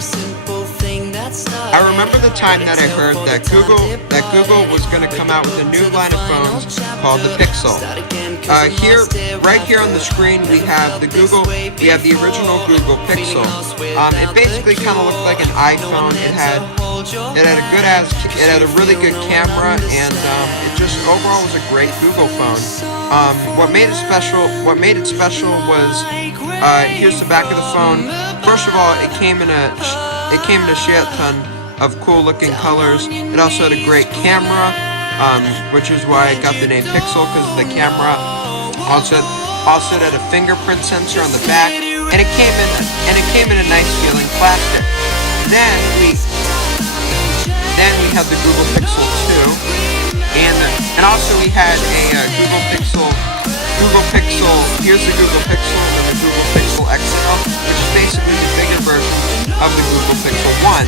I remember the time that I heard that Google was going to come out with a new line of phones called the Pixel. Right here on the screen, we have the original Google Pixel. It basically kind of looked like an iPhone. It had a really good camera, and it just overall was a great Google phone. What made it special was here's the back of the phone. First of all, it came in a shit ton of cool looking colors. It also had a great camera, which is why it got the name Pixel, because the camera also had a fingerprint sensor on the back, and it came in a nice feeling plastic. Then we had the Google Pixel 2, and also we had a Google Pixel. Here's the Google Pixel and then the Google Pixel XL, which is basically the bigger version of the Google Pixel 1.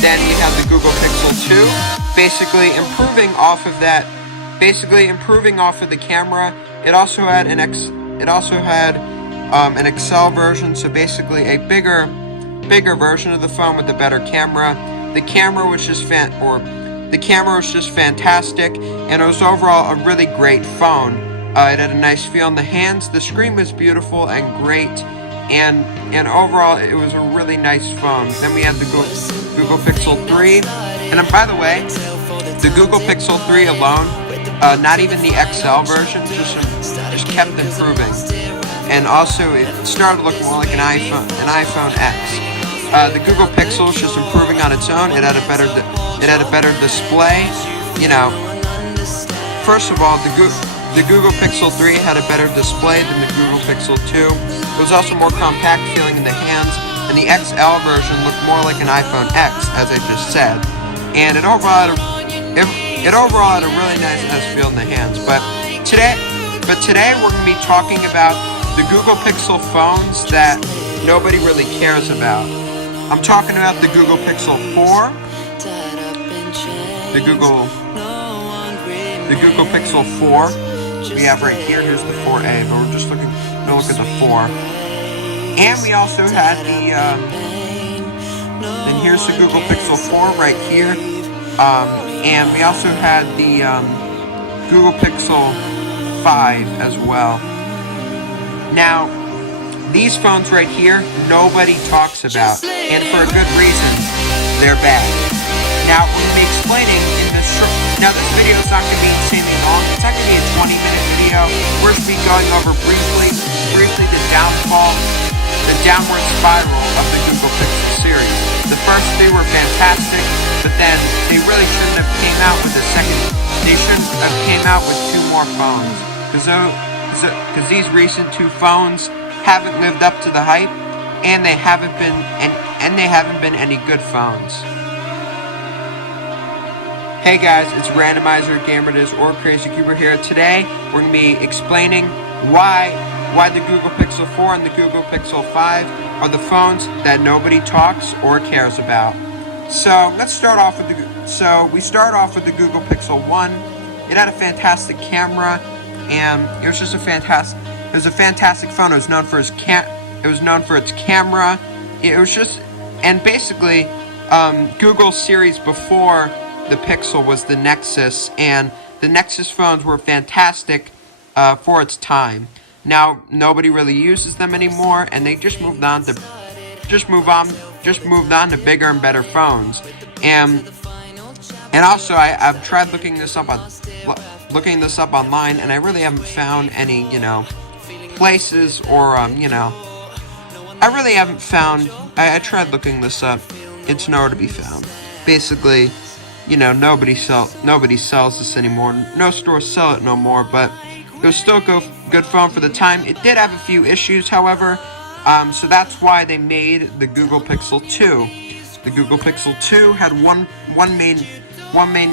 Then we have the Google Pixel 2, basically improving off of the camera. It also had an XL version, so basically a bigger version of the phone with a better camera. The camera was just fantastic, and it was overall a really great phone. It had a nice feel in the hands. The screen was beautiful and great, and overall it was a really nice phone. Then we had the Google Pixel 3, and by the way, the Google Pixel 3 alone, not even the XL version, just kept improving. And also it started looking more like an iPhone X. The Google Pixel was just improving on its own. It had a better display. First of all, the Google Pixel 3 had a better display than the Google Pixel 2. It was also more compact feeling in the hands, and the XL version looked more like an iPhone X, as I just said. And it overall had a really nice feel in the hands. But today we're going to be talking about the Google Pixel phones that nobody really cares about. I'm talking about the Google Pixel 4, the Google Pixel 4. We have right here, here's the 4A, but we're just looking to look at the 4. And we also had and here's the Google Pixel 4 right here. And we also had the Google Pixel 5 as well. Now, these phones right here, nobody talks about, and for a good reason. They're bad. Now, we're going to be explaining in this this video is not going to be insanely long. It's not going to be a 20-minute video. We're going to be going over briefly the downward spiral of the Google Pixel series. The first three were fantastic, but then they really shouldn't have came out with a second. They shouldn't have came out with two more phones, because these recent two phones haven't lived up to the hype, and they haven't been any good phones. Hey guys, it's Randomizer, GamerDiz, or Crazy Cuber here. Today, we're going to be explaining why the Google Pixel 4 and the Google Pixel 5 are the phones that nobody talks or cares about. So, we start off with the Google Pixel 1. It had a fantastic camera, and it was a fantastic phone. It was known for its camera. And basically, Google's series before the Pixel was the Nexus, and the Nexus phones were fantastic for its time. Now nobody really uses them anymore, and they just moved on to bigger and better phones. And also I've tried looking this up online, and I really haven't found any places or I really haven't found. I tried looking this up. It's nowhere to be found. Basically, nobody sells this anymore. No stores sell it no more, but it was still a good phone for the time. It did have a few issues, however, so that's why they made the Google Pixel 2. The Google Pixel 2 had one main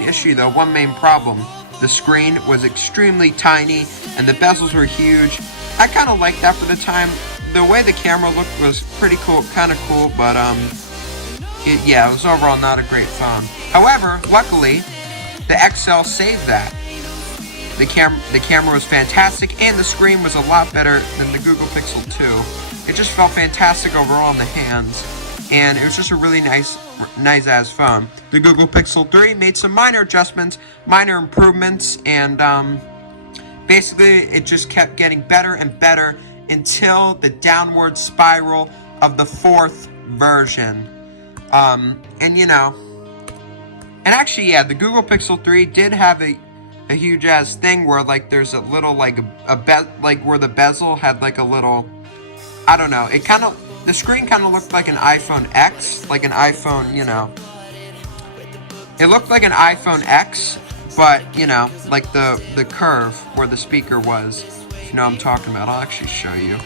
issue, though, one main problem. The screen was extremely tiny, and the bezels were huge. I kind of liked that for the time. The way the camera looked was pretty cool, kind of cool, but it was overall not a great phone. However, luckily, the XL saved that. The camera was fantastic, and the screen was a lot better than the Google Pixel 2. It just felt fantastic overall in the hands. and it was just a really nice ass phone. The Google Pixel 3 made some minor adjustments, minor improvements, and basically it just kept getting better and better until the downward spiral of the 4th version. And you know, and actually, yeah, the Google Pixel 3 did have a huge ass thing where like there's a little like like where the bezel had like a little, I don't know, it kind of, the screen kind of looked like an iPhone X, like an iPhone, you know, it looked like an iPhone X, but you know, like the curve where the speaker was, if you know what I'm talking about. I'll actually show you.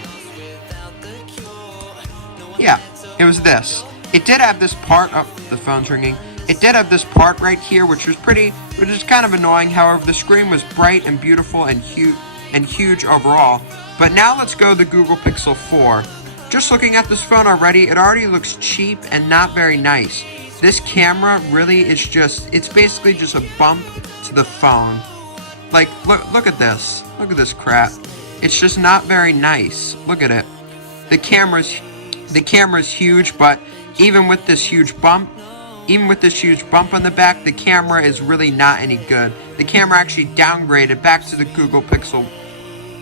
Yeah, it was this. It did have this part, oh, the phone's ringing. It did have this part right here, which was kind of annoying. However, the screen was bright and beautiful and huge overall. But now let's go to the Google Pixel 4. Just looking at this phone already, it already looks cheap and not very nice. This camera really is just, it's basically just a bump to the phone. Like, look at this. Look at this crap. It's just not very nice. Look at it. The camera's huge, but even with this huge bump on the back, the camera is really not any good. The camera actually downgraded back to the Google Pixel.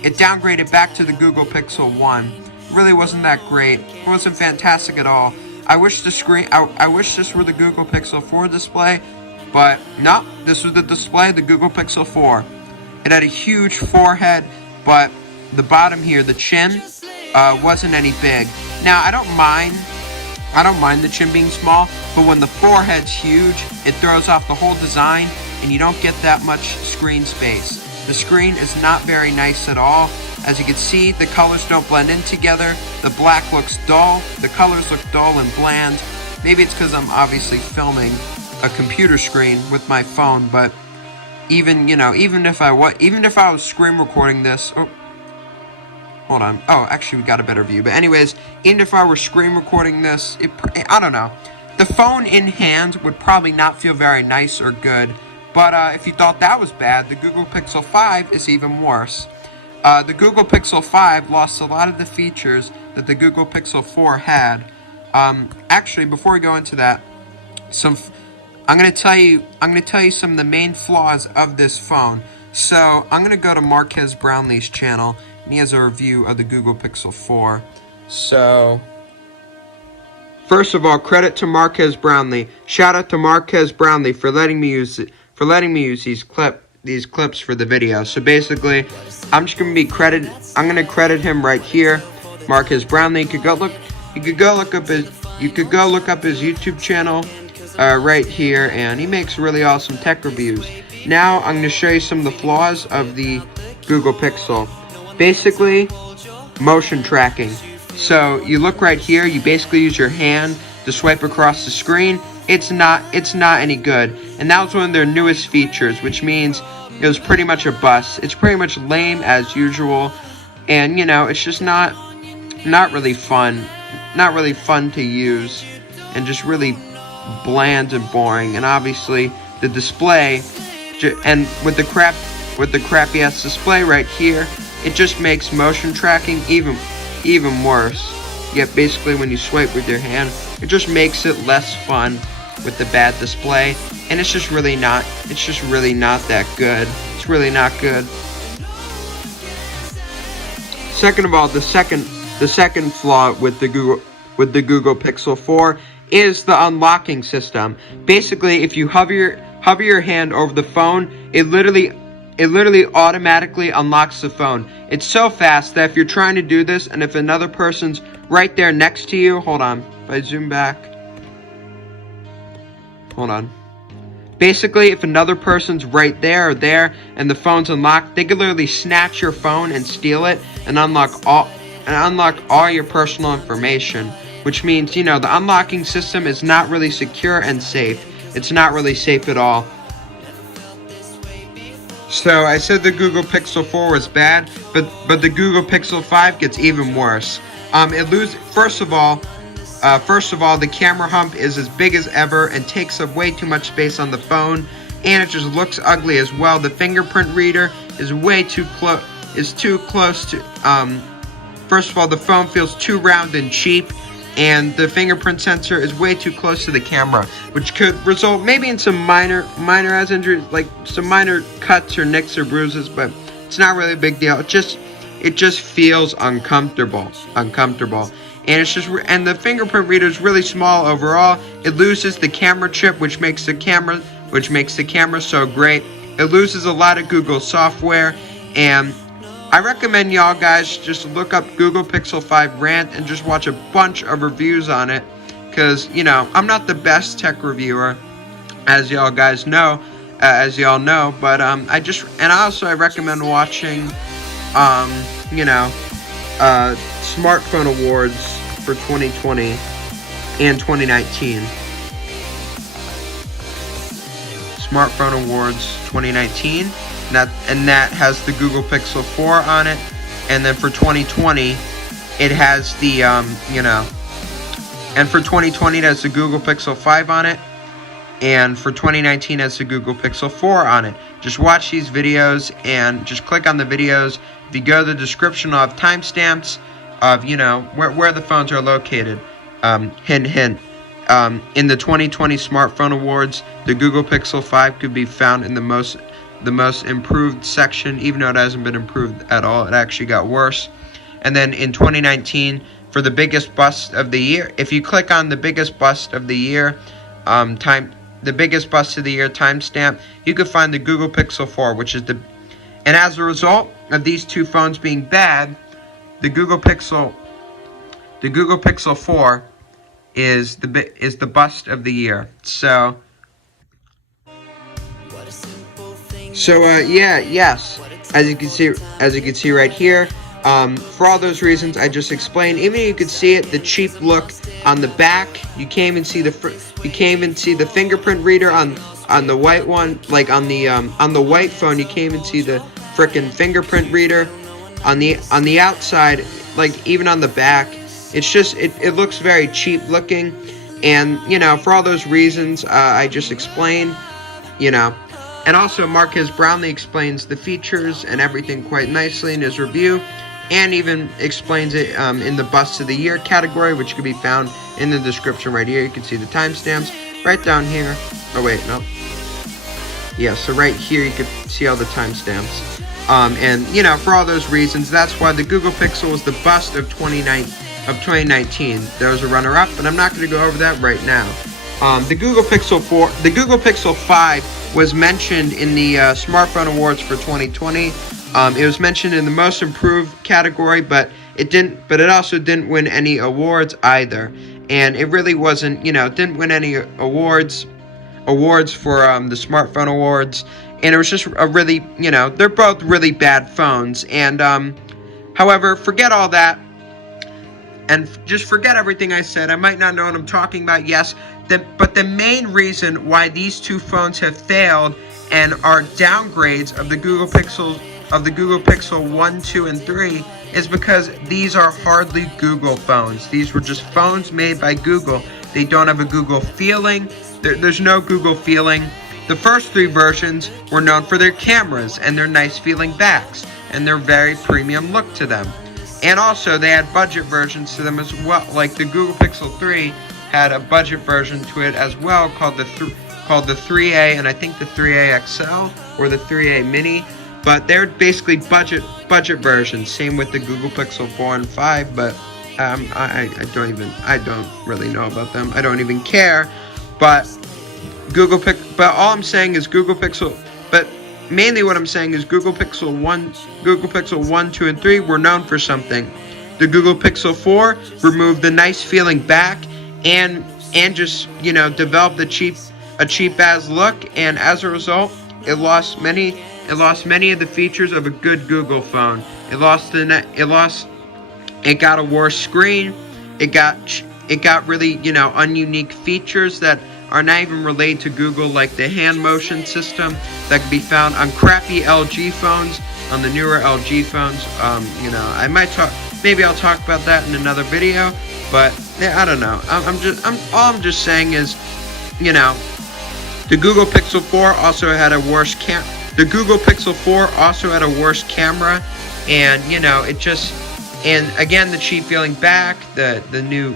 It downgraded back to the Google Pixel 1. Really wasn't that great. It wasn't fantastic at all. I wish this were the Google Pixel 4 display, but no, this was the display, the Google Pixel 4. It had a huge forehead, but the bottom here, the chin, wasn't any big. Now, I don't mind the chin being small, but when the forehead's huge, it throws off the whole design, and you don't get that much screen space. The screen is not very nice at all. As you can see, the colors don't blend in together. The black looks dull. The colors look dull and bland. Maybe it's because I'm obviously filming a computer screen with my phone, but even if I was screen recording this, hold on. Oh, actually, we got a better view. But anyways, even if I were screen recording this, I don't know. The phone in hand would probably not feel very nice or good. But if you thought that was bad, the Google Pixel 5 is even worse. The Google Pixel 5 lost a lot of the features that the Google Pixel 4 had. Actually, before we go into that, I'm gonna tell you some of the main flaws of this phone. So I'm gonna go to Marques Brownlee's channel, and he has a review of the Google Pixel 4. So, first of all, credit to Marques Brownlee. Shout out to Marques Brownlee for letting me use these clips for the video. So basically, I'm gonna credit him right here. Marques Brownlee. You could go look up his YouTube channel right here, and he makes really awesome tech reviews. Now I'm going to show you some of the flaws of the Google Pixel. Basically, motion tracking. So you look right here, you basically use your hand to swipe across the screen. It's not any good. And that was one of their newest features, which means it was pretty much a bust. It's pretty much lame as usual, and you know, it's just not really fun. Not really fun to use, and just really bland and boring. And obviously the display, and with the crappy ass display right here, it just makes motion tracking even worse. Yet basically when you swipe with your hand, it just makes it less fun with the bad display, and it's just really not that good. It's really not good. Second of all, the second flaw with the Google Pixel 4 is the unlocking system. Basically, if you hover your hand over the phone, it literally automatically unlocks the phone. It's so fast that if you're trying to do this, and if another person's right there next to you, hold on, if I zoom back, hold on. Basically, if another person's right there or there, and the phone's unlocked, they could literally snatch your phone and steal it, and unlock all your personal information. Which means, you know, the unlocking system is not really secure and safe. It's not really safe at all. So I said the Google Pixel 4 was bad, but the Google Pixel 5 gets even worse. First of all, the camera hump is as big as ever and takes up way too much space on the phone, and it just looks ugly as well. The fingerprint reader is way too close. Is too close to. First of all, the phone feels too round and cheap. and the fingerprint sensor is way too close to the camera, which could result maybe in some minor ass injuries, like some minor cuts or nicks or bruises, but it's not really a big deal. It just feels uncomfortable, and it's just, and the fingerprint reader is really small overall. It loses the camera chip, which makes the camera so great. It loses a lot of Google software, and I recommend y'all guys just look up Google Pixel 5 rant and just watch a bunch of reviews on it, because, you know, I'm not the best tech reviewer, as y'all guys know, but I recommend watching, you know, smartphone awards for 2020 and 2019. Smartphone Awards 2019, and that has the Google Pixel 4 on it, and then for 2020, it has the you know, and for 2020 it has the Google Pixel 5 on it, and for 2019 it has the Google Pixel 4 on it. Just watch these videos and just click on the videos. If you go to the description, I'll have timestamps of, you know, where the phones are located. Hint, hint. In the 2020 Smartphone Awards, the Google Pixel 5 could be found in the most improved section, even though it hasn't been improved at all. It actually got worse. And then in 2019, for the biggest bust of the year, if you click on the biggest bust of the year, the biggest bust of the year timestamp, you could find the Google Pixel 4, which is and as a result of these two phones being bad, the Google Pixel 4 is the bust of the year. So yes, as you can see right here, for all those reasons I just explained. Even you could see it, the cheap look on the back. You can't even see the fingerprint reader on the white one, like on the white phone. You can't even see the frickin' fingerprint reader on the outside, like even on the back. It's just, it looks very cheap looking, and, you know, for all those reasons I just explained, you know. And also Marques Brownlee explains the features and everything quite nicely in his review, and even explains it in the Bust of the Year category, which can be found in the description right here. You can see the timestamps right down here. Oh wait, no. Yeah, so right here you can see all the timestamps. And, you know, for all those reasons, that's why the Google Pixel was the bust of 2019. There was a runner-up, but I'm not going to go over that right now. The Google Pixel 5 was mentioned in the Smartphone Awards for 2020. It was mentioned in the Most Improved category, but it also didn't win any awards either. And it really wasn't, you know, it didn't win any awards for the Smartphone Awards. And it was just a really, you know, they're both really bad phones. And however, forget all that. And just forget everything I said. I might not know what I'm talking about, yes. But the main reason why these two phones have failed and are downgrades of the Google Pixel 1, 2, and 3 is because these are hardly Google phones. These were just phones made by Google. They don't have a Google feeling. There's no Google feeling. The first three versions were known for their cameras and their nice feeling backs and their very premium look to them. And also, they had budget versions to them as well. Like the Google Pixel 3 had a budget version to it as well, called the 3A, and I think the 3A XL or the 3A Mini. But they're basically budget versions. Same with the Google Pixel 4 and 5. But I don't really know about them. I don't even care. But all I'm saying is Google Pixel. But mainly what I'm saying is Google Pixel 1, 2, and 3 were known for something. The Google Pixel 4 removed the nice feeling back and just, you know, developed a cheap ass look, and as a result, it lost many of the features of a good Google phone. It got a worse screen. It got really, you know, ununique features that are not even related to Google, like the hand motion system that can be found on crappy LG phones, on the newer LG phones. You know, maybe I'll talk about that in another video, but yeah, I don't know. All I'm just saying is, you know, the Google Pixel 4 also had a worse camera, and, you know, and again, the cheap feeling back, the new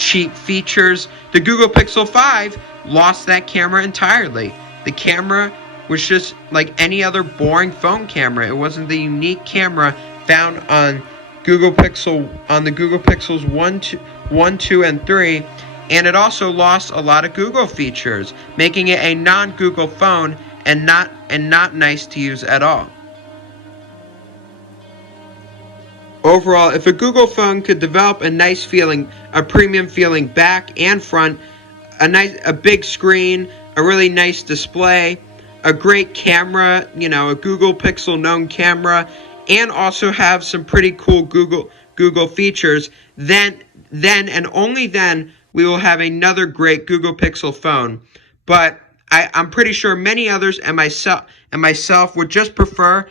cheap features. The Google Pixel 5 lost that camera entirely. The camera was just like any other boring phone camera. It wasn't the unique camera found on the Google Pixels 1, 2, and 3, and it also lost a lot of Google features, making it a non-Google phone and not nice to use at all. Overall, if a Google phone could develop a nice feeling, a premium feeling back and front, a big screen, a really nice display, a great camera, a Google Pixel known camera, and also have some pretty cool Google features, then and only then we will have another great Google Pixel phone. But I'm pretty sure many others and myself would just prefer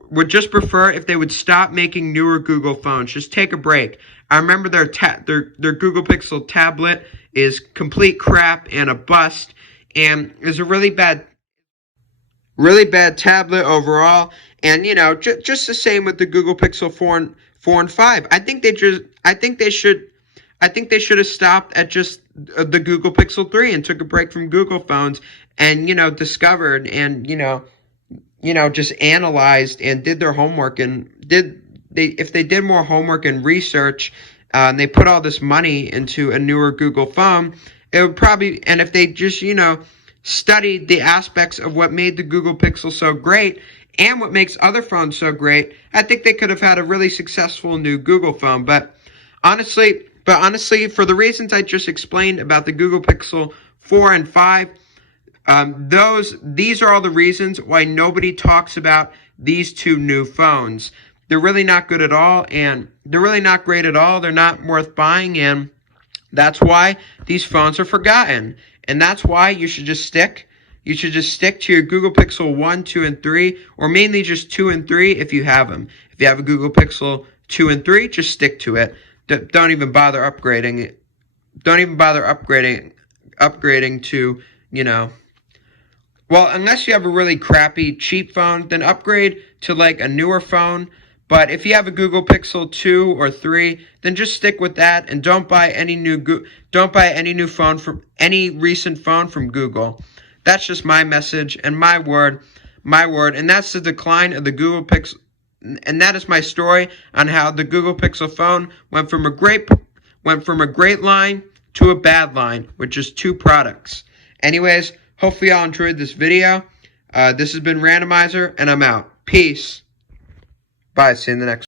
if they would stop making newer Google phones. Just take a break. I remember their Google Pixel tablet is complete crap and a bust, and is a really bad tablet overall. And just the same with the Google Pixel 4 and 5. I think they should have stopped at just the Google Pixel 3 and took a break from Google phones and discovered and just analyzed and did their homework, and if they did more homework and research, and they put all this money into a newer Google phone, it would probably, and if they just studied the aspects of what made the Google Pixel so great and what makes other phones so great, I think they could have had a really successful new Google phone. But honestly, for the reasons I just explained about the Google Pixel 4 and 5, these are all the reasons why nobody talks about these two new phones. They're really not good at all, and they're really not great at all. They're not worth buying, and that's why these phones are forgotten. And that's why you should just stick to your Google Pixel 1, 2, and 3, or mainly just 2 and 3 if you have them. If you have a Google Pixel 2 and 3, just stick to it. Don't even bother upgrading it. Don't even bother upgrading to, well, unless you have a really crappy, cheap phone, then upgrade to like a newer phone. But if you have a Google Pixel 2 or 3, then just stick with that and don't buy any new phone from any recent phone from Google. That's just my message and my word, and that's the decline of the Google Pixel. And that is my story on how the Google Pixel phone went from a great line to a bad line with just two products. Anyways, hopefully y'all enjoyed this video. This has been Randomizer, and I'm out. Peace. Bye. See you in the next one.